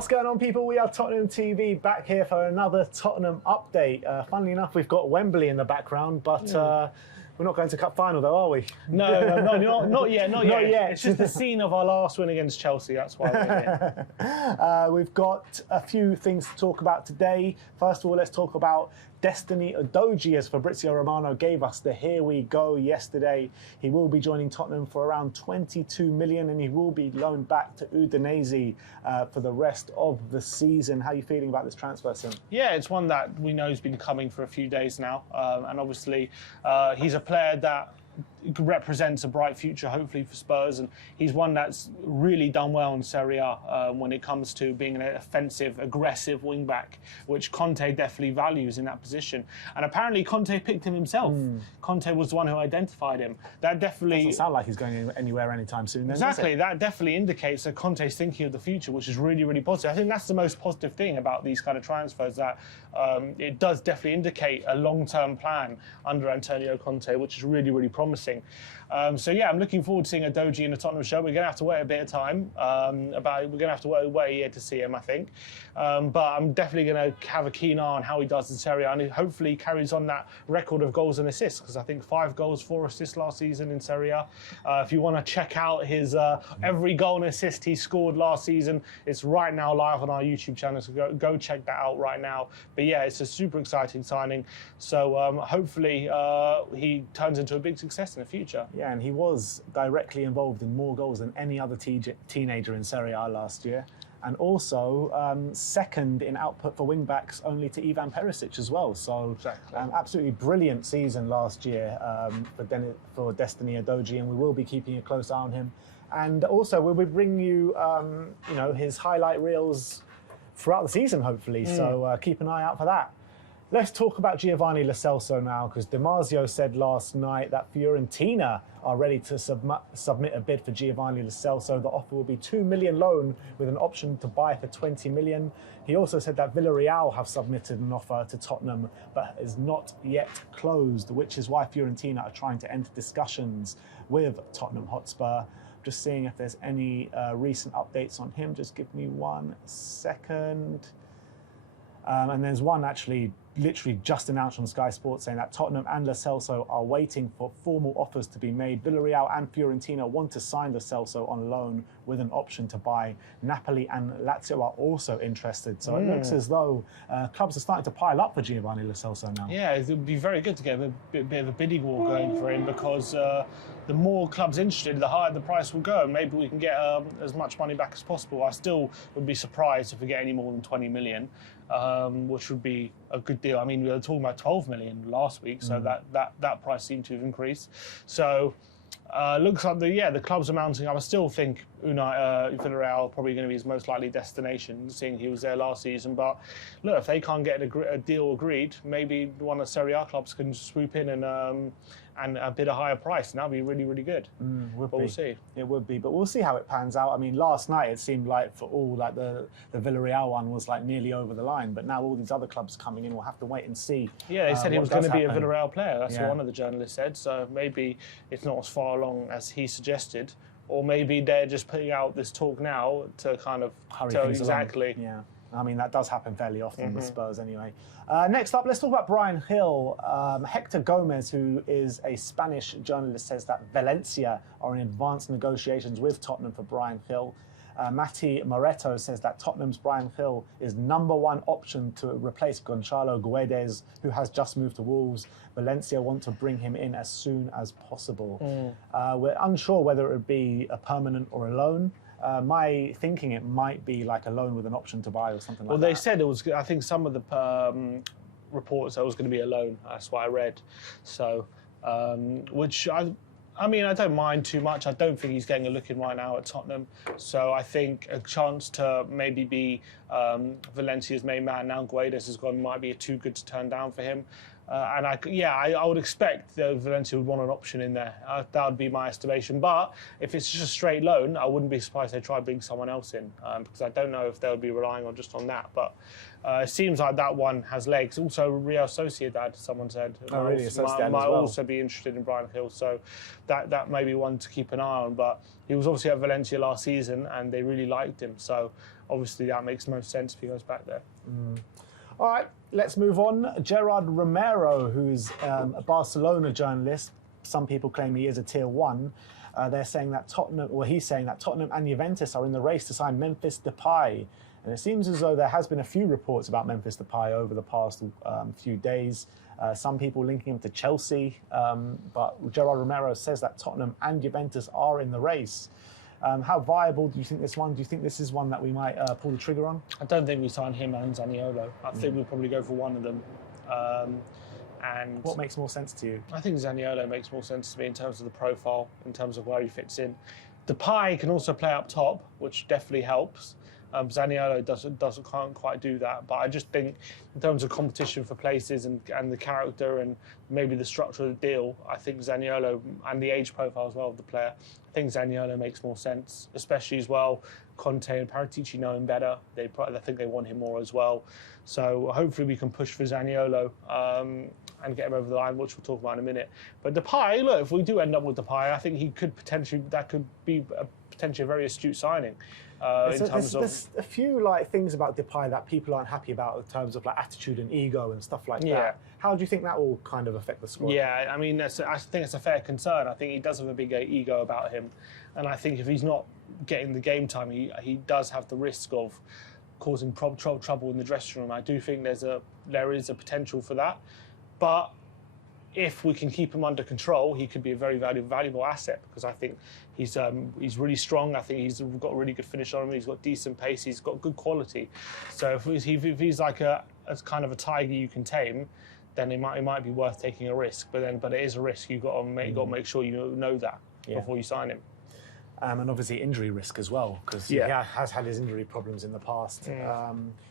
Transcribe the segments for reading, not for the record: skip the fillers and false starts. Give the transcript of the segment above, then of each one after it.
What's going on, people? We are Tottenham TV, back here for another Tottenham update. Funnily enough, we've got Wembley in the background, but we're not going to cup final though, are we? No, not yet. Not yet. It's just the scene of our last win against Chelsea. That's why we're here. We've got a few things to talk about today. First of all, let's talk about Destiny Udogie, as Fabrizio Romano gave us the here we go yesterday. He will be joining Tottenham for around 22 million, and he will be loaned back to Udinese for the rest of the season. How are you feeling about this transfer, Sim? Yeah, it's one that we know has been coming for a few days now, and obviously he's a player that represents a bright future, hopefully, for Spurs, and he's one that's really done well in Serie A when it comes to being an offensive, aggressive wing-back, which Conte definitely values in that position. And apparently Conte picked him himself. Conte was the one who identified him. That definitely doesn't sound like he's going anywhere anytime soon, then, exactly. That definitely indicates that Conte's thinking of the future, which is really, really positive. I think that's the most positive thing about these kind of transfers, that it does definitely indicate a long-term plan under Antonio Conte, which is really, really promising. So yeah, I'm looking forward to seeing Udogie in the Tottenham show. We're going to have to wait a bit of time. We're going to have to wait a year to see him, I think. But I'm definitely going to have a keen eye on how he does in Serie A, and he hopefully carries on that record of goals and assists, because I think 5 goals, 4 assists last season in Serie A. If you want to check out his every goal and assist he scored last season, it's right now live on our YouTube channel, so go check that out right now. But yeah, it's a super exciting signing. So hopefully he turns into a big success in the future. Yeah, and he was directly involved in more goals than any other teenager in Serie A last year. And also second in output for wing-backs, only to Ivan Perisic as well. So exactly. Absolutely brilliant season last year for Destiny Udogie, and we will be keeping a close eye on him. And also we'll be bringing you, his highlight reels throughout the season, hopefully. So keep an eye out for that. Let's talk about Giovani Lo Celso now, because Di Marzio said last night that Fiorentina are ready to submit a bid for Giovani Lo Celso. The offer will be 2 million loan with an option to buy for 20 million. He also said that Villarreal have submitted an offer to Tottenham, but is not yet closed, which is why Fiorentina are trying to enter discussions with Tottenham Hotspur. Just seeing if there's any recent updates on him. Just give me 1 second. And there's one actually literally just announced on Sky Sports saying that Tottenham and Lo Celso are waiting for formal offers to be made. Villarreal and Fiorentina want to sign Lo Celso on loan with an option to buy. Napoli and Lazio are also interested. So it looks as though clubs are starting to pile up for Giovani Lo Celso now. Yeah, it would be very good to get a bit of a bidding war going for him, because the more clubs interested, the higher the price will go. Maybe we can get as much money back as possible. I still would be surprised if we get any more than 20 million, which would be a good deal. I mean, we were talking about 12 million last week, so that price seemed to have increased. So looks like the clubs are mounting up. I still think Villarreal are probably going to be his most likely destination, seeing he was there last season. But look, if they can't get a deal agreed, maybe one of the Serie A clubs can swoop in and a bit of higher price, and that'd be really, really good. We'll see. It would be, but we'll see how it pans out. I mean, last night it seemed like for all, like the Villarreal one was like nearly over the line, but now all these other clubs coming in, we'll have to wait and see. Yeah, they said he was going to be a Villarreal player. That's what one of the journalists said. So maybe it's not as far along as he suggested, or maybe they're just putting out this talk now to kind of tell exactly. Yeah. I mean, that does happen fairly often with Spurs anyway. Next up, let's talk about Bryan Gil. Hector Gomez, who is a Spanish journalist, says that Valencia are in advanced negotiations with Tottenham for Bryan Gil. Mati Moreto says that Tottenham's Bryan Gil is #1 option to replace Gonçalo Guedes, who has just moved to Wolves. Valencia want to bring him in as soon as possible. We're unsure whether it would be a permanent or a loan. My thinking, it might be like a loan with an option to buy or something like that. Well, they said it was, I think some of the reports that it was going to be a loan. That's what I read. So, which I mean, I don't mind too much. I don't think he's getting a look in right now at Tottenham. So I think a chance to maybe be Valencia's main man now Guedes has gone might be too good to turn down for him. And I would expect that Valencia would want an option in there. That would be my estimation. But if it's just a straight loan, I wouldn't be surprised they try to bring someone else in, because I don't know if they would be relying on just on that. But it seems like that one has legs. Also, Real Sociedad, someone said, might also be interested in Bryan Gil. So that may be one to keep an eye on. But he was obviously at Valencia last season, and they really liked him. So obviously that makes most sense if he goes back there. All right, let's move on. Gerard Romero, who's a Barcelona journalist, some people claim he is a tier 1. They're saying that he's saying that Tottenham and Juventus are in the race to sign Memphis Depay. And it seems as though there has been a few reports about Memphis Depay over the past few days. Some people linking him to Chelsea, but Gerard Romero says that Tottenham and Juventus are in the race. How viable do you think this one? Do you think this is one that we might pull the trigger on? I don't think we sign him and Zaniolo. I think we'll probably go for one of them. And what makes more sense to you? I think Zaniolo makes more sense to me in terms of the profile, in terms of where he fits in. Depay can also play up top, which definitely helps. Zaniolo can't quite do that, but I just think in terms of competition for places and the character and maybe the structure of the deal, I think Zaniolo, and the age profile as well of the player, I think Zaniolo makes more sense, especially as well. Conte and Paratici know him better. I think they want him more as well. So hopefully we can push for Zaniolo and get him over the line, which we'll talk about in a minute. But Depay, look, if we do end up with Depay, I think that could be potentially a very astute signing. There's a few things about Depay that people aren't happy about in terms of attitude and ego and stuff like that. How do you think that will kind of affect the squad? Yeah, I mean, I think it's a fair concern. I think he does have a big ego about him, and I think if he's not getting the game time, he does have the risk of causing trouble in the dressing room. I do think there is a potential for that, but if we can keep him under control, he could be a very valuable asset, because I think he's really strong. I think he's got a really good finish on him. He's got decent pace. He's got good quality. So if he's like a kind of a tiger you can tame, then it might be worth taking a risk. But it is a risk. You've got to make sure you know that before you sign him. And obviously injury risk as well, because he has had his injury problems in the past.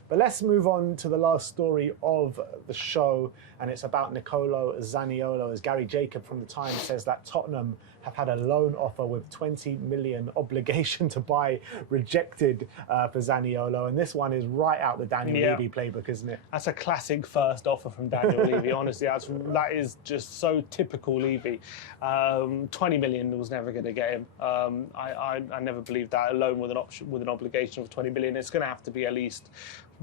But let's move on to the last story of the show, and it's about Nicolo Zaniolo, as Gary Jacob from The Times says that Tottenham have had a loan offer with 20 million obligation to buy rejected for Zaniolo, and this one is right out the Daniel Levy playbook, isn't it? That's a classic first offer from Daniel Levy. Honestly, that is just so typical Levy. 20 million was never going to get him. I never believed that. A loan with an obligation of 20 million, it's going to have to be at least,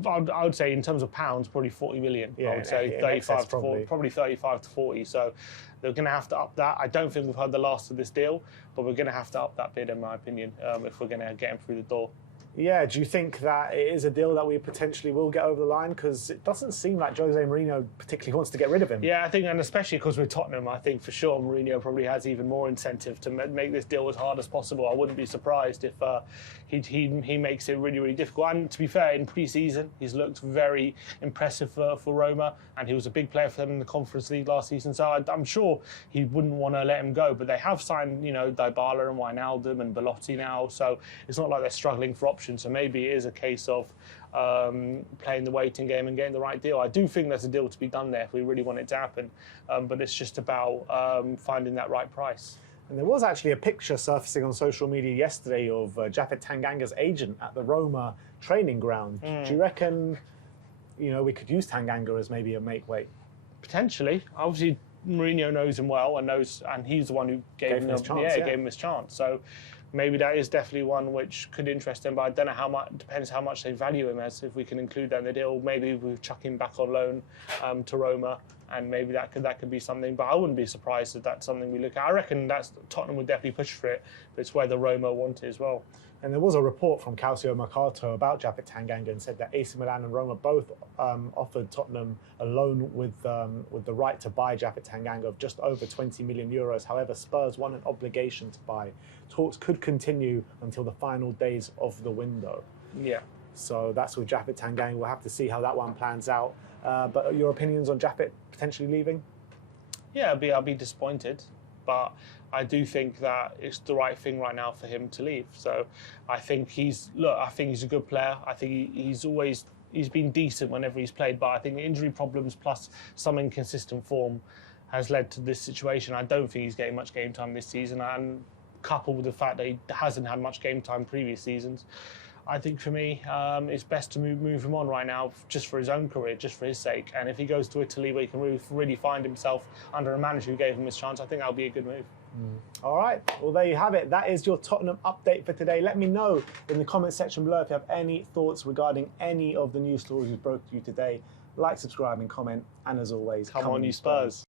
I would say in terms of pounds, probably 40 million. I would say 35 to 40, probably 35 to 40. So they're going to have to up that. I don't think we've heard the last of this deal, but we're going to have to up that bid, in my opinion, if we're going to get him through the door. Yeah, do you think that it is a deal that we potentially will get over the line? Because it doesn't seem like Jose Mourinho particularly wants to get rid of him. Yeah, I think, and especially because we're Tottenham, I think for sure Mourinho probably has even more incentive to make this deal as hard as possible. I wouldn't be surprised if he makes it really, really difficult. And to be fair, in pre-season, he's looked very impressive for Roma, and he was a big player for them in the Conference League last season. So I'm sure he wouldn't want to let him go. But they have signed, Dybala and Wijnaldum and Belotti now, so it's not like they're struggling for options. So maybe it is a case of playing the waiting game and getting the right deal. I do think there's a deal to be done there if we really want it to happen, but it's just about finding that right price. And there was actually a picture surfacing on social media yesterday of Japhet Tanganga's agent at the Roma training ground. Do you reckon, we could use Tanganga as maybe a make-weight? Potentially. Obviously, Mourinho knows him well and he's the one who gave him his chance. So maybe that is definitely one which could interest them, but I don't know how much. Depends how much they value him as. If we can include that in the deal, maybe we chuck him back on loan to Roma, and maybe that could be something. But I wouldn't be surprised if that's something we look at. I reckon Tottenham would definitely push for it, but it's whether Roma want it as well. And there was a report from Calcio Mercato about Japhet Tanganga and said that AC Milan and Roma both offered Tottenham a loan with the right to buy Japhet Tanganga of just over 20 million euros. However, Spurs want an obligation to buy. Talks could continue until the final days of the window. Yeah. So that's with Japhet Tanganga. We'll have to see how that one plans out. But your opinions on Japhet potentially leaving? Yeah, I'll be disappointed, but I do think that it's the right thing right now for him to leave. So I think he's a good player. I think he's always he's been decent whenever he's played, but I think injury problems plus some inconsistent form has led to this situation. I don't think he's getting much game time this season, and coupled with the fact that he hasn't had much game time previous seasons, I think for me, it's best to move him on right now, just for his own career, just for his sake. And if he goes to Italy, where he can really find himself under a manager who gave him his chance, I think that'll be a good move. All right, well, there you have it. That is your Tottenham update for today. Let me know in the comment section below if you have any thoughts regarding any of the news stories we broke to you today. Like, subscribe, and comment. And as always, come on, you Spurs.